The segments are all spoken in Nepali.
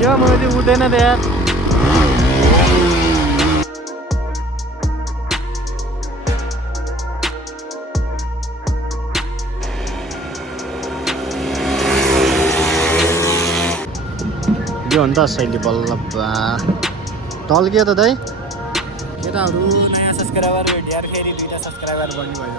क्या मैले उठ्दैन त यार। यो अन्त शैली बल्ल टल्क्यो त दाइ। केटाहरू नयाँ सब्सक्राइबर भेटिएर फेरि 2टा सब्सक्राइबर बढ्नु भयो।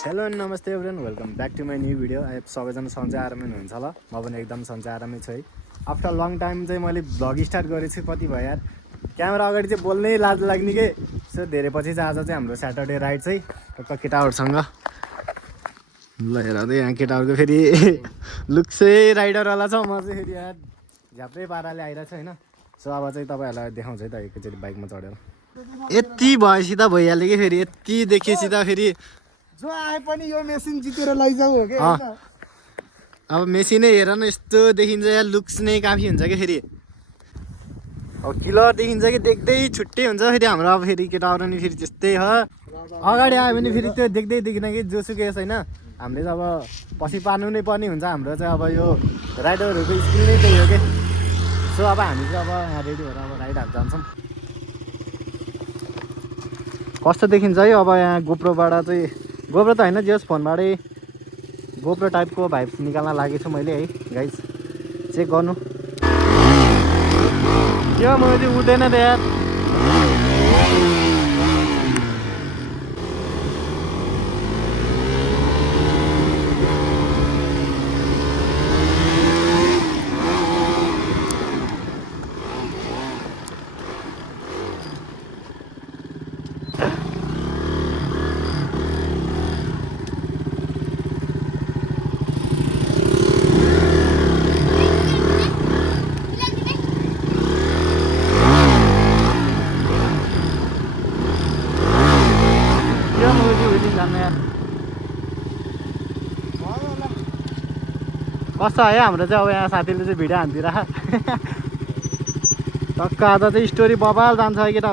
हेलो एन्ड नमस्ते everyone, welcome back to my new video. सबैजना सन्चै आरामै हुनुहुन्छ होला। म पनि एकदम सन्चै आरामै छु है। आफ्टर लङ टाइम चाहिँ मैले भ्लग स्टार्ट गरेको छु। कति भयो यार, क्यामेरा अगाडि चाहिँ बोल्नै लाज लाग्ने के। सो धेरै पछि चाहिँ आज चाहिँ हाम्रो स्याटरडे राइड चाहिँ केटाहरूसँग। ल हेर त यहाँ केटाहरूको फेरि लुक्सै राइडरवाला छ। म चाहिँ फेरि यहाँ झ्याप्रै पाराले आइरहेको छु होइन। सो अब चाहिँ तपाईँहरूलाई देखाउँछ है त एकैचोटि बाइकमा चढेर। यति भएपछि त भइहाल्यो कि फेरि यति देखेपछि त फेरि जो आए पनि यो मेसिन जितेर लैजाऊ हो क्या। अब मेसिनै हेर न यस्तो देखिन्छ या लुक्स नै काफी हुन्छ क्या। फेरि अब किलर देखिन्छ कि देख्दै छुट्टै हुन्छ। फेरि हाम्रो अब फेरि केटाहरू नि फेरि त्यस्तै हो। अगाडि आयो भने फेरि त्यो देख्दै देखिन कि जोसुकै छैन। हामीले चाहिँ अब पछि पार्नु नै पर्ने हुन्छ। हाम्रो चाहिँ अब यो राइडरहरूको स्किल नै त्यही हो कि। सो अब हामी चाहिँ अब यहाँ रेडी भएर अब राइड हाल्न जान्छौँ। कस्तो देखिन्छ है अब यहाँ गोप्रोबाट चाहिँ, गोप्रो त होइन जस फोनबाटै गोप्रो टाइपको भाइब्स निकाल्न लागेको छु मैले है गाइज। चेक गर्नु क्या मैले उठ्दैन त यार। कस्तो है हाम्रो चाहिँ अब यहाँ साथीले चाहिँ भिडियो हान्दिएर टक्क आज चाहिँ स्टोरी बबाल जान्छ है कि त।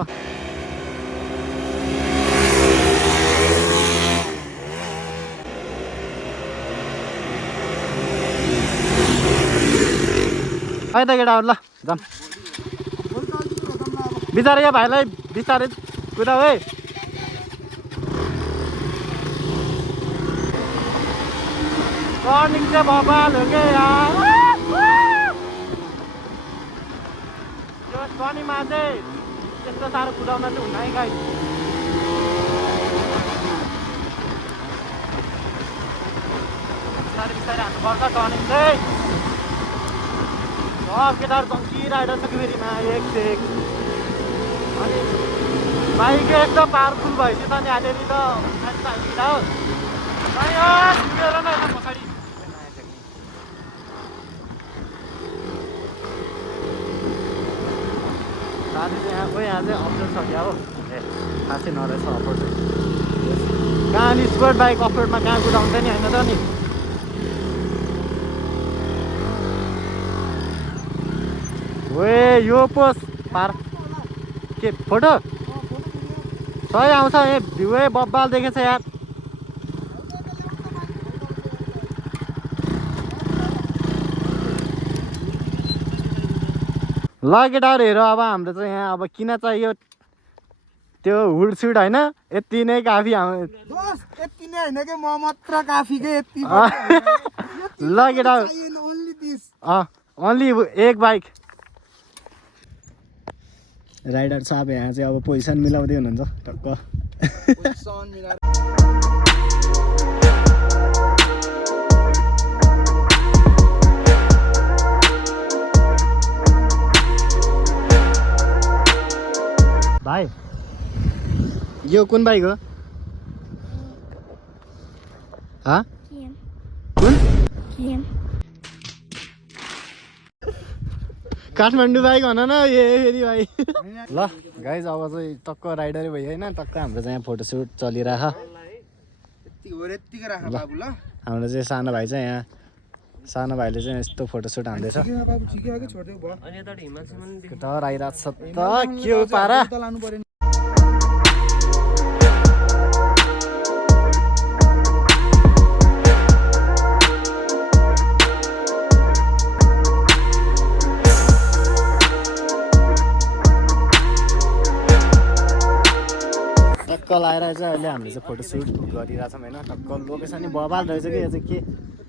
है त केटाहरू ल जाम। बिचारा यो भाइलाई बिस्तारै कुदाऊ है। टर्निङ चाहिँ बबाल हो क्या यार। यो टर्निङमा चाहिँ त्यस्तो साह्रो कुदाउन चाहिँ हुन्न है गाइस। बिस्तारै बिस्तारै हान्नुपर्छ टर्निङ चाहिँ। केटाहरू जङ्की राइडर छ कि फेरिमा एक से एक। अनि बाइक एकदम पावरफुल भएपछि त नि हालेर त पछाडि साथी चाहिँ यहाँ चाहिँ अफरोड छ क्या हो। ए खासै नरहेछ अफरोड चाहिँ। कहाँ नि स्पोर्ट बाइक अफरोडमा कहाँ कुदाउँछ नि होइन त नि। वे यो पोस्ट पार के फोटो सही आउँछ। ए भ्यू बब्बाल देखेछ यार। ल केटाहरू हेर अब हाम्रो चाहिँ यहाँ अब किन चाहियो त्यो हुड सुड होइन, यति नै काफी। यति नै होइन कि म मात्र काफी के यति। ल केटाहरू ओन्ली एक बाइक राइडर छ। अब यहाँ चाहिँ अब पोजिसन मिलाउँदै हुनुहुन्छ टक्क। भाइ यो कुन बाइक हो? कुन काठमाडौँ बाइक भन न ए फेरि भाइ। ल गाइज अब चाहिँ टक्क राइडरै भयो होइन। टक्क हाम्रो चाहिँ यहाँ फोटोसुट चलिरह। हाम्रो चाहिँ सानो भाइ चाहिँ यहाँ, सानो भाइले चाहिँ यस्तो फोटोसुट हान्दैछ। गिटार आइरहेको छ त के हो पारा। आएर चाहिँ अहिले हामीले चाहिँ फोटोसुट गरिरहेछौँ होइन। टक्क लोकेसन नि बबाल रहेछ कि यो चाहिँ के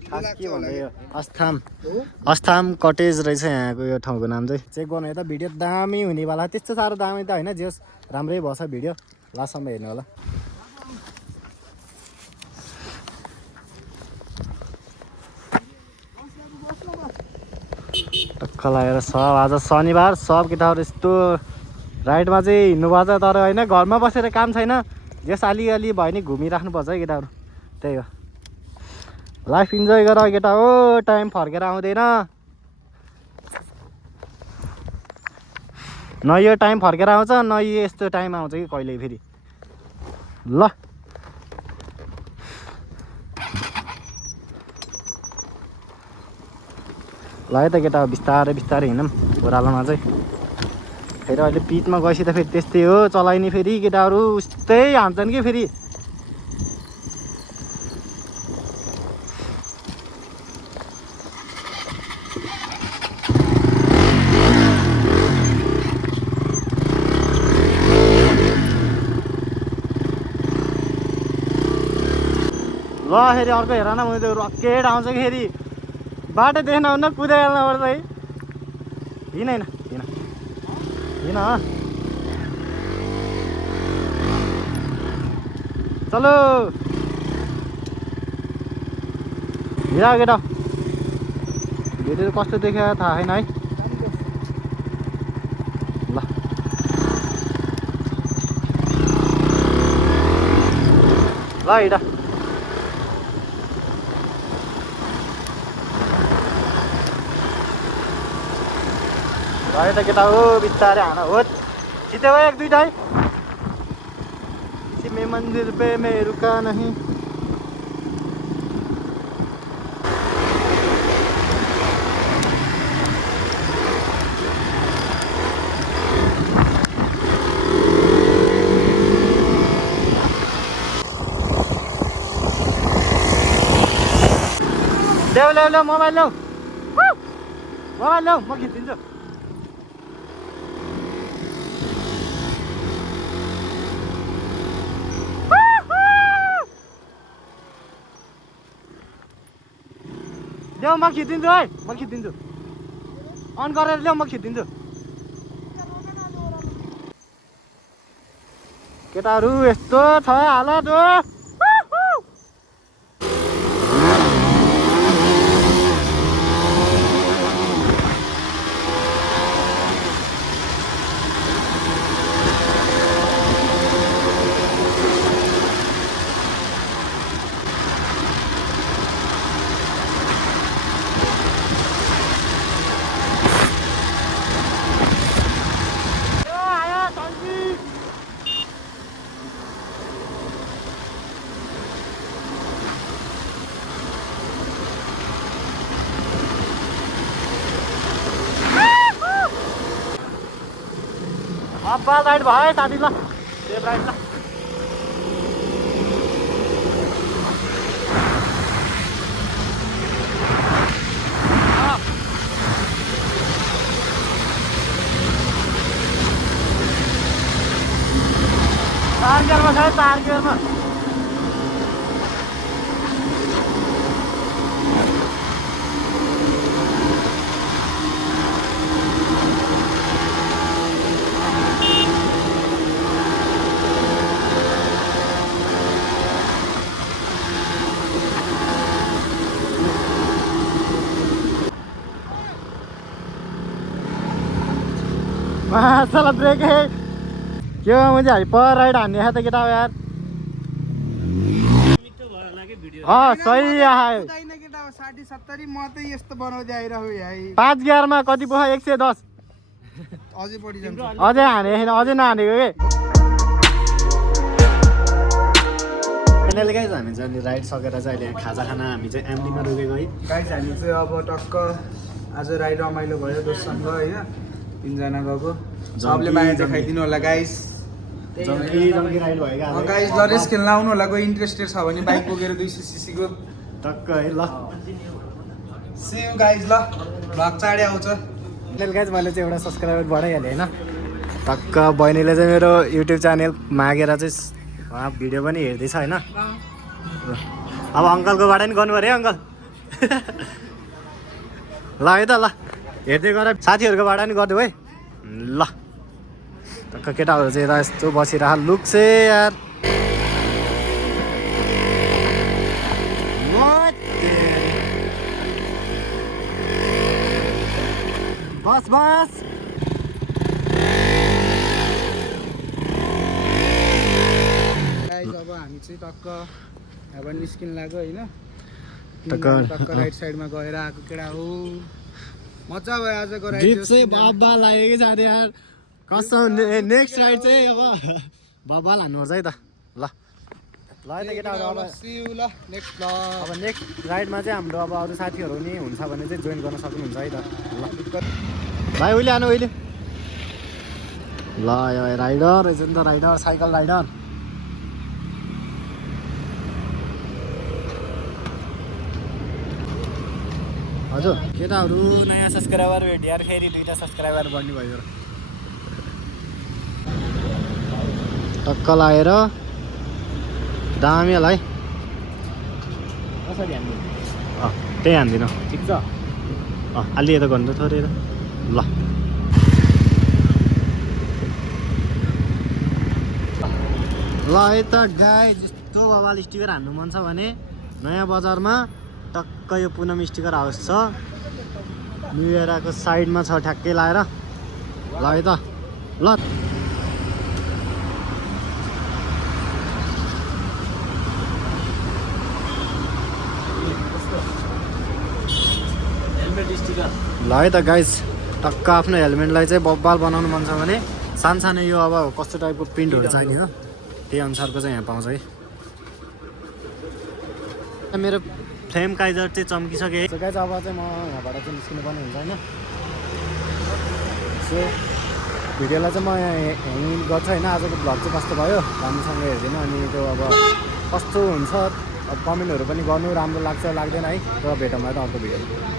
खास के भन्दा यो अस्थाम कटेज रहेछ यहाँको यो ठाउँको नाम चाहिँ। चेक गर्नु त भिडियो दामी हुनेवाला, त्यस्तो साह्रो दामी त होइन, जे होस् राम्रै भएछ भिडियो, लास्टसम्म हेर्नु होला। टक्क लागेर सब आज शनिबार सब केटाहरू यस्तो राइडमा चाहिँ हिँड्नुपर्छ, तर होइन घरमा बसेर काम छैन, जस अलिअलि भयो नि घुमिराख्नुपर्छ है केटाहरू, त्यही हो। लाइफ इन्जोय गर केटा हो, टाइम फर्केर आउँदैन न, यो टाइम फर्केर आउँछ न यो यस्तो टाइम आउँछ कि कहिले फेरि। ल ल है त केटा बिस्तारै बिस्तारै हिँडौँ ओह्रालोमा चाहिँ। फेरि अहिले पिचमा गएपछि त फेरि त्यस्तै हो चलाइने, फेरि केटाहरू उस्तै हान्छन् कि फेरि। ल फेरि अर्को हेर न, मैले रकेट आउँछ कि फेरि, बाटो देख्न हुन्न कुदेर पर्छ है। हिँड होइन हिँड हिँड चलो हिँड केटा। भिडियो कस्तो देख्यो थाहा छैन है। ल ल हिँड। भयो त केटा हो बिस्तारै हान हो, छिटो भयो एक दुईटा है। सिमे मन्दिर पे मैं रुका नहीं। ल्याउ ल्याउ ल्याउ मोबाइल ल्याउ, मोबाइल ल्याउ म खिचिदिन्छु। ल्याउ म खिचिदिन्छु है, म खिचिदिन्छु, अन गरेर ल्याउ म खिचिदिन्छु। केटाहरू यस्तो छ हालत हो। अब्बा राइड भयो है साथी, ल सेफ राइड ल। चार गियरमा छ, चार गियरमा। साला ब्रेक है क्यों, मुझे हाइपर राइड हान्ने है त केटा यार। हाँ सही है। 60-70 म त यस्तो बनाउँदै आइरह्यो यार। 5 गियरमा कति पो 110 अझै बढी जान्छ। अझै हाने छैन, अझै नहानेको के। फाइनली गाइज हामी चाहिँ अहिले राइड सकेर चाहिँ अहिले खाजा खाना हामी चाहिँ एमडीमा रोकेको है। गाइज हामी चाहिँ अब टक्क आज राइड रमाइलो भयो दोस्तसँग होइन, 3 जना गएको। सबले माया चाहिँ खाइदिनु होला गाइज। जङ्गी राइड भयो क्या गाइज ल रेस खेल्न आउनु होला, कोही इन्ट्रेस्टेड छ भने बाइक बोकेर 200 cc को टक्क है। ल सी यू गाइज, ल भ्लग चाँडै आउँछ। फाइनल गाइज मैले चाहिँ एउटा सब्सक्राइबर बढाइहालेँ होइन। टक्क बहिनीले चाहिँ मेरो युट्युब च्यानल मागेर चाहिँ उहाँ भिडियो पनि हेर्दैछ होइन अब अङ्कलकोबाट नि गर्नु पऱ्यो है अङ्कल ल है त ल हेर्दै गर साथीहरूकोबाट नि गरिदेऊ है ल टक्क केटाहरू चाहिँ यता यस्तो बसिरह लुक चाहिँ यार बस बस अब हामी चाहिँ टक्क यहाँबाट निस्किन लाग्यो होइन टक्क टक्क राइट साइडमा गएर आएको केटा हो मजा भयो आजको राइड जिप चाहिँ बाबा लागेको छ अरे यार कसम नेक्स्ट राइड चाहिँ अब बाबा लानुपर्छ है त ल ल है त केटाहरू अब ल नेक्स्ट अब नेक्स्ट राइडमा चाहिँ हाम्रो अब अरू साथीहरू नि हुन्छ भने चाहिँ जोइन गर्न सक्नुहुन्छ है त ल भाइ उहिले आनु उहिले ल यो राइडर रहेछ नि त राइडर साइकल राइडर हजुर केटाहरू नयाँ सब्सक्राइबर भेट्यो यार फेरि 2टा सब्सक्राइबर बढ्ने भयो टक्क लाएर दामी होला है कसरी हान्नु त्यही हान्दिनँ ठिक छ अलि यता गर्नु त थोरै ल ल है त गाई जस्तो बबाल स्टिकर हान्नु मन छ भने नयाँ बजारमा टक्क यो पुनम स्टिकर हाउस छ न्यु एराको साइडमा छ ठ्याक्कै लाएर ल है त ल ल है त गाइज टक्क आफ्नो हेलमेटलाई चाहिँ बब्बाल बनाउनु मन छ भने सानो यो अब कस्तो टाइपको प्रिन्टहरू चाहिने हो त्यही अनुसारको चाहिँ यहाँ पाउँछ है मेरो फ्रेम काइजर चाहिँ चम्किसकेँ गाइज अब चाहिँ म यहाँबाट चाहिँ निस्किनु पर्ने हुन्छ होइन सो भिडियोलाई चाहिँ म यहाँ ह्याङ गर्छु होइन आजको भ्लग चाहिँ कस्तो भयो राम्रोसँग हेर्दिनँ अनि त्यो अब कस्तो हुन्छ अब कमेन्टहरू पनि गर्नु राम्रो लाग्छ लाग्दैन है तर भेटौँ है त अर्को भिडियोमा